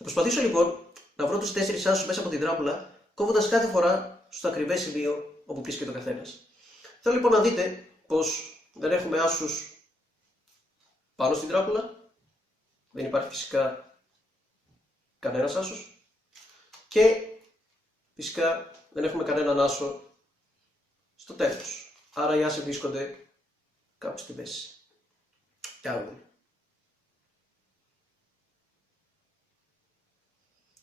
Θα προσπαθήσω λοιπόν να βρω τους 4 άσους μέσα από την τράπουλα, κόβοντας κάθε φορά στο ακριβέ σημείο όπου βρίσκεται ο καθένας. Θέλω λοιπόν να δείτε πως δεν έχουμε άσους πάνω στην τράπουλα, δεν υπάρχει φυσικά κανένας άσος και φυσικά δεν έχουμε κανέναν άσο στο τέλος. Άρα οι άσοι βρίσκονται κάπου στη μέση. Και άρα.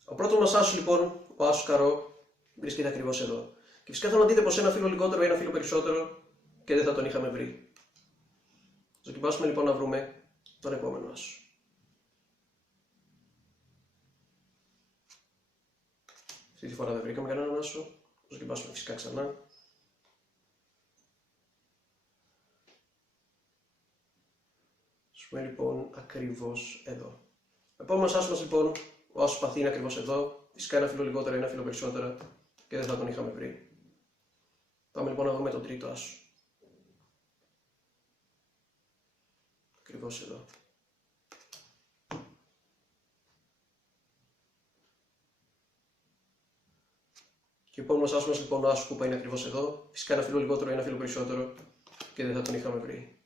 Ο πρώτος μας άσος λοιπόν, ο άσος καρό, βρίσκεται ακριβώς εδώ. Και φυσικά θέλω να δείτε πως ένα φύλλο λιγότερο ή ένα φύλλο περισσότερο και δεν θα τον είχαμε βρει. Θα δοκιμάσουμε λοιπόν να βρούμε τον επόμενο άσο. Αυτή τη φορά δεν βρήκαμε κανέναν άσο. Θα δοκιμάσουμε φυσικά ξανά. Σούμε λοιπόν ακριβώς εδώ. Ο επόμενος άσος μας λοιπόν, ο άσος παθή είναι ακριβώς εδώ. Φυσικά ένα φύλλο λιγότερο ή ένα φύλλο περισσότερο και δεν θα τον είχαμε βρει. Πάμε λοιπόν να δούμε τον τρίτο άσο. Ακριβώς εδώ. Και ο επόμενος άσος μας λοιπόν, ο άσος κούπα είναι ακριβώς εδώ. Φυσικά ένα φύλλο λιγότερο ή ένα φύλλο περισσότερο και δεν θα τον είχαμε βρει.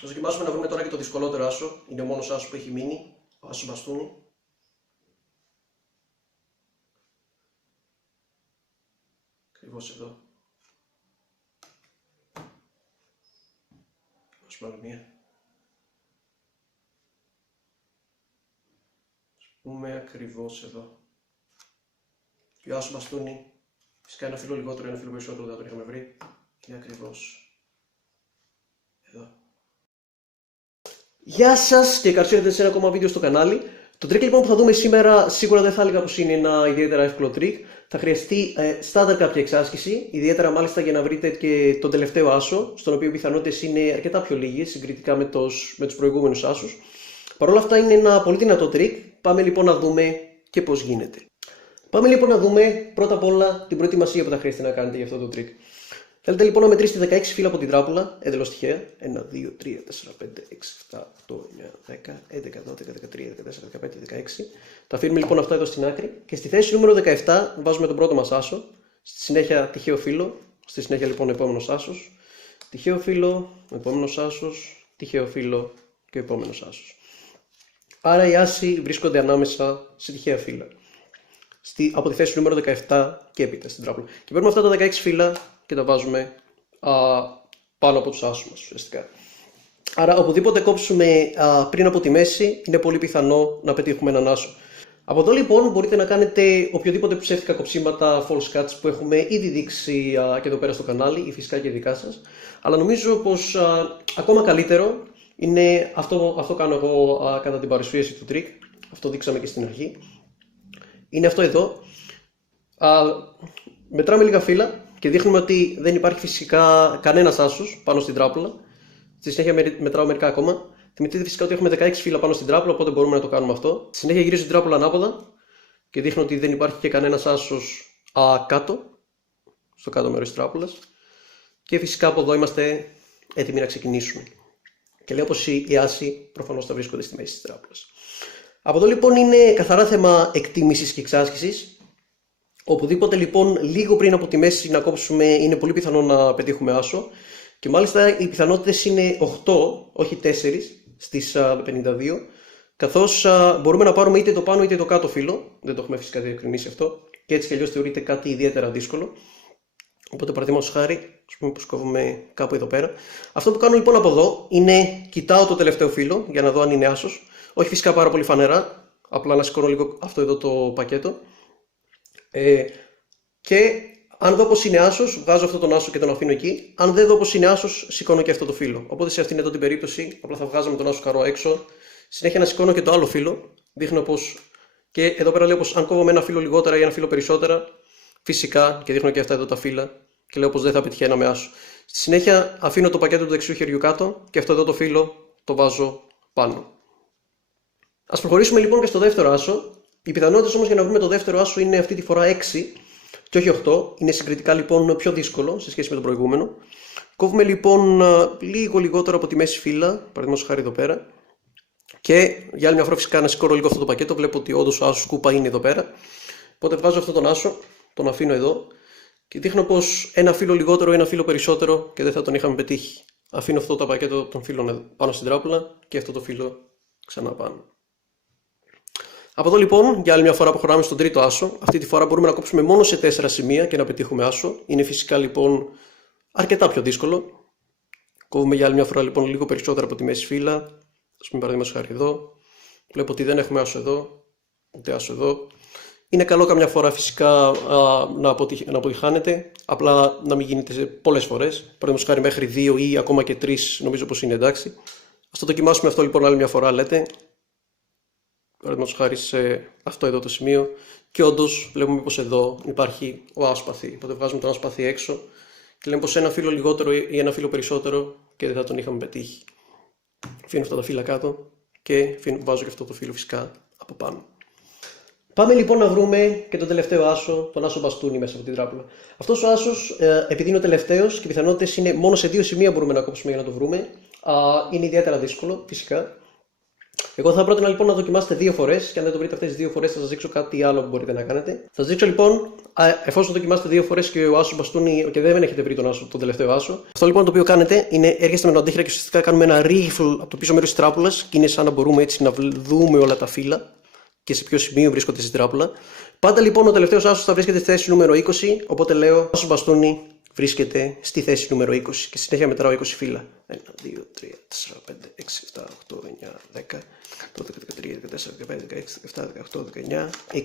Θα δοκιμάσουμε να βρούμε τώρα και το δυσκολότερο άσο. Είναι ο μόνος άσος που έχει μείνει, ο άσος μπαστούνι. Ακριβώς εδώ. Ας άλλη μία. Ας πούμε ακριβώς εδώ. Και ο άσος μπαστούνι, φυσικά ένα φύλλο λιγότερο, ένα φύλλο περισσότερο δεν τον είχαμε βρει. Και ακριβώς εδώ. Γεια σας και καλώς ήρθατε σε ένα ακόμα βίντεο στο κανάλι. Το τρίκ λοιπόν που θα δούμε σήμερα σίγουρα δεν θα έλεγα πως είναι ένα ιδιαίτερα εύκολο τρίκ. Θα χρειαστεί στάνταρ κάποια εξάσκηση, ιδιαίτερα μάλιστα για να βρείτε και τον τελευταίο άσο, στον οποίο οι πιθανότητες είναι αρκετά πιο λίγες συγκριτικά με τους προηγούμενους άσους. Παρ' όλα αυτά είναι ένα πολύ δυνατό τρίκ. Πάμε λοιπόν να δούμε και πώς γίνεται. Πάμε λοιπόν να δούμε πρώτα απ' όλα την προετοιμασία που θα χρειαστεί να κάνετε για αυτό το τρίκ. Θέλετε λοιπόν να μετρήσετε 16 φύλλα από την τράπουλα, εντελώς τυχαία. 1, 2, 3, 4, 5, 6, 7, 8, 9, 10, 11, 12, 13, 14, 15, 16. Τα αφήνουμε λοιπόν αυτά εδώ στην άκρη. Και στη θέση νούμερο 17 βάζουμε τον πρώτο μας άσο. Στη συνέχεια τυχαίο φύλλο. Στη συνέχεια λοιπόν ο επόμενος άσος. Τυχαίο φύλλο, ο επόμενος άσος. Τυχαίο φύλλο και ο επόμενος άσος. Άρα οι άσοι βρίσκονται ανάμεσα σε τυχαία φύλλα. Από τη θέση νούμερο 17 και έπειτα στην τράπουλα. Και παίρνουμε αυτά τα 16 φύλλα και τα βάζουμε πάνω από τους άσους μας ουσιαστικά. Άρα οπουδήποτε κόψουμε πριν από τη μέση είναι πολύ πιθανό να πετύχουμε έναν άσο. Από εδώ λοιπόν μπορείτε να κάνετε οποιοδήποτε ψεύτικα κοψίματα false cuts που έχουμε ήδη δείξει και εδώ πέρα στο κανάλι ή φυσικά και δικά σας. Αλλά νομίζω πως ακόμα καλύτερο είναι αυτό κάνω εγώ κατά την παρουσίαση του trick. Αυτό δείξαμε και στην αρχή. Είναι αυτό εδώ. Μετράμε λίγα φύλλα και δείχνουμε ότι δεν υπάρχει φυσικά κανένας άσος πάνω στην τράπουλα. Στη συνέχεια μετράω μερικά ακόμα. Θυμηθείτε φυσικά ότι έχουμε 16 φύλλα πάνω στην τράπουλα, οπότε μπορούμε να το κάνουμε αυτό. Στη συνέχεια γυρίζω την τράπουλα ανάποδα και δείχνω ότι δεν υπάρχει και κανένας άσος κάτω, στο κάτω μέρος της τράπουλας. Και φυσικά από εδώ είμαστε έτοιμοι να ξεκινήσουμε. Και λέω πως οι άσοι προφανώς θα βρίσκονται στη μέση της τράπουλας. Από εδώ λοιπόν είναι καθαρά θέμα εκτίμησης και εξάσκησης. Οπουδήποτε λοιπόν λίγο πριν από τη μέση να κόψουμε είναι πολύ πιθανό να πετύχουμε άσο. Και μάλιστα οι πιθανότητες είναι 8, όχι 4 στις 52. Καθώς μπορούμε να πάρουμε είτε το πάνω είτε το κάτω φύλλο. Δεν το έχουμε φυσικά διευκρινίσει αυτό. Και έτσι κι αλλιώς θεωρείται κάτι ιδιαίτερα δύσκολο. Οπότε παραδείγματος χάρη, ας πούμε πως κόβουμε κάπου εδώ πέρα. Αυτό που κάνω λοιπόν από εδώ είναι κοιτάω το τελευταίο φύλλο για να δω αν είναι άσος. Όχι φυσικά πάρα πολύ φανερά, απλά να σηκώνω λίγο αυτό εδώ το πακέτο. Και αν δω πως είναι άσος, βγάζω αυτό τον άσο και τον αφήνω εκεί. Αν δεν δω πως είναι άσος, σηκώνω και αυτό το φύλλο. Οπότε σε αυτήν εδώ την περίπτωση, απλά θα βγάζαμε τον άσο καρό έξω. Συνέχεια να σηκώνω και το άλλο φύλλο. Δείχνω πως. Και εδώ πέρα λέω πως αν κόβω με ένα φύλλο λιγότερα ή ένα φύλλο περισσότερα, φυσικά και δείχνω και αυτά εδώ τα φύλλα. Και λέω πως δεν θα πετυχαίναμε άσο. Στη συνέχεια αφήνω το πακέτο του δεξιού χεριού κάτω και αυτό εδώ το φύλλο το βάζω πάνω. Ας προχωρήσουμε λοιπόν και στο δεύτερο άσο. Οι πιθανότητες όμως για να βρούμε το δεύτερο άσο είναι αυτή τη φορά 6 και όχι 8. Είναι συγκριτικά λοιπόν πιο δύσκολο σε σχέση με το προηγούμενο. Κόβουμε λοιπόν λίγο λιγότερο από τη μέση φύλλα, παραδείγματος χάρη εδώ πέρα. Και για άλλη μια φορά φυσικά να σηκώνω λίγο αυτό το πακέτο. Βλέπω ότι όντως ο άσος κούπα είναι εδώ πέρα. Οπότε βγάζω αυτόν τον άσο, τον αφήνω εδώ και δείχνω πως ένα φύλλο λιγότερο ή ένα φύλλο περισσότερο και δεν θα τον είχαμε πετύχει. Αφήνω αυτό το πακέτο των φύλλων πάνω στην τράπουλα και αυτό το φύλλο ξανά πάνω. Από εδώ λοιπόν, για άλλη μια φορά προχωράμε στον τρίτο άσο. Αυτή τη φορά μπορούμε να κόψουμε μόνο σε 4 σημεία και να πετύχουμε άσο. Είναι φυσικά λοιπόν αρκετά πιο δύσκολο. Κόβουμε για άλλη μια φορά λοιπόν λίγο περισσότερο από τη μέση φύλλα. Ας πούμε παραδείγματος χάρη εδώ. Βλέπω ότι δεν έχουμε άσο εδώ, ούτε άσο εδώ. Είναι καλό καμιά φορά φυσικά να αποτυχάνετε, απλά να μην γίνεται πολλές φορές. Παραδείγματος χάρη μέχρι 2 ή ακόμα και 3 νομίζω πως είναι εντάξει. Ας το δοκιμάσουμε αυτό λοιπόν άλλη μια φορά λέτε. Παραδείγματος χάρη σε αυτό εδώ το σημείο. Και όντως βλέπουμε πως εδώ υπάρχει ο άσπαθι. Οπότε βγάζουμε τον άσπαθι έξω και λέμε πως ένα φύλλο λιγότερο ή ένα φύλλο περισσότερο και δεν θα τον είχαμε πετύχει. Αφήνω αυτά τα φύλλα κάτω και βάζω και αυτό το φύλλο φυσικά από πάνω. Πάμε λοιπόν να βρούμε και τον τελευταίο άσο, τον άσο μπαστούνι μέσα από την τράπουλα. Αυτός ο άσος, επειδή είναι ο τελευταίος και οι πιθανότητες είναι μόνο σε 2 σημεία μπορούμε να κόψουμε για να το βρούμε, είναι ιδιαίτερα δύσκολο φυσικά. Εγώ θα πρότεινα λοιπόν να δοκιμάσετε 2 φορές και αν δεν το βρείτε αυτές τις 2 φορές θα σας δείξω κάτι άλλο που μπορείτε να κάνετε. Θα σας δείξω λοιπόν, εφόσον δοκιμάσετε 2 φορές και ο άσος μπαστούνι και δεν έχετε βρει τον τελευταίο άσο. Αυτό λοιπόν το οποίο κάνετε είναι έρχεστε με τον αντίχειρα και ουσιαστικά κάνουμε ένα riffle από το πίσω μέρος της τράπουλας και είναι σαν να μπορούμε έτσι να δούμε όλα τα φύλλα και σε ποιο σημείο βρίσκονται στην τράπουλα. Πάντα λοιπόν ο τελευταίος άσος θα βρίσκεται στη θέση νούμερο 20, οπότε λέω άσος μπαστούνι βρίσκεται στη θέση νούμερο 20 και συνέχεια μετράω 20 φύλλα. 1, 2, 3, 4, 5, 6, 7, 8, 9, 10, 12, 13, 14, 15, 16, 17, 18, 19, 20.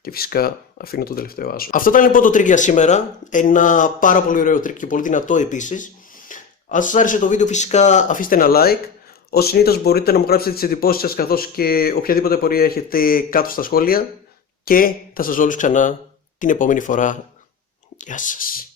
Και φυσικά αφήνω το τελευταίο άσο. Αυτό ήταν λοιπόν το τρίκ για σήμερα. Ένα πάρα πολύ ωραίο τρίκ και πολύ δυνατό επίσης. Αν σας άρεσε το βίντεο φυσικά αφήστε ένα like. Ως συνήθως μπορείτε να μου γράψετε τις εντυπώσεις σας καθώς και οποιαδήποτε απορία έχετε κάτω στα σχόλια. Και θα σας δω όλους ξανά την επόμενη φορά. Γεια σας.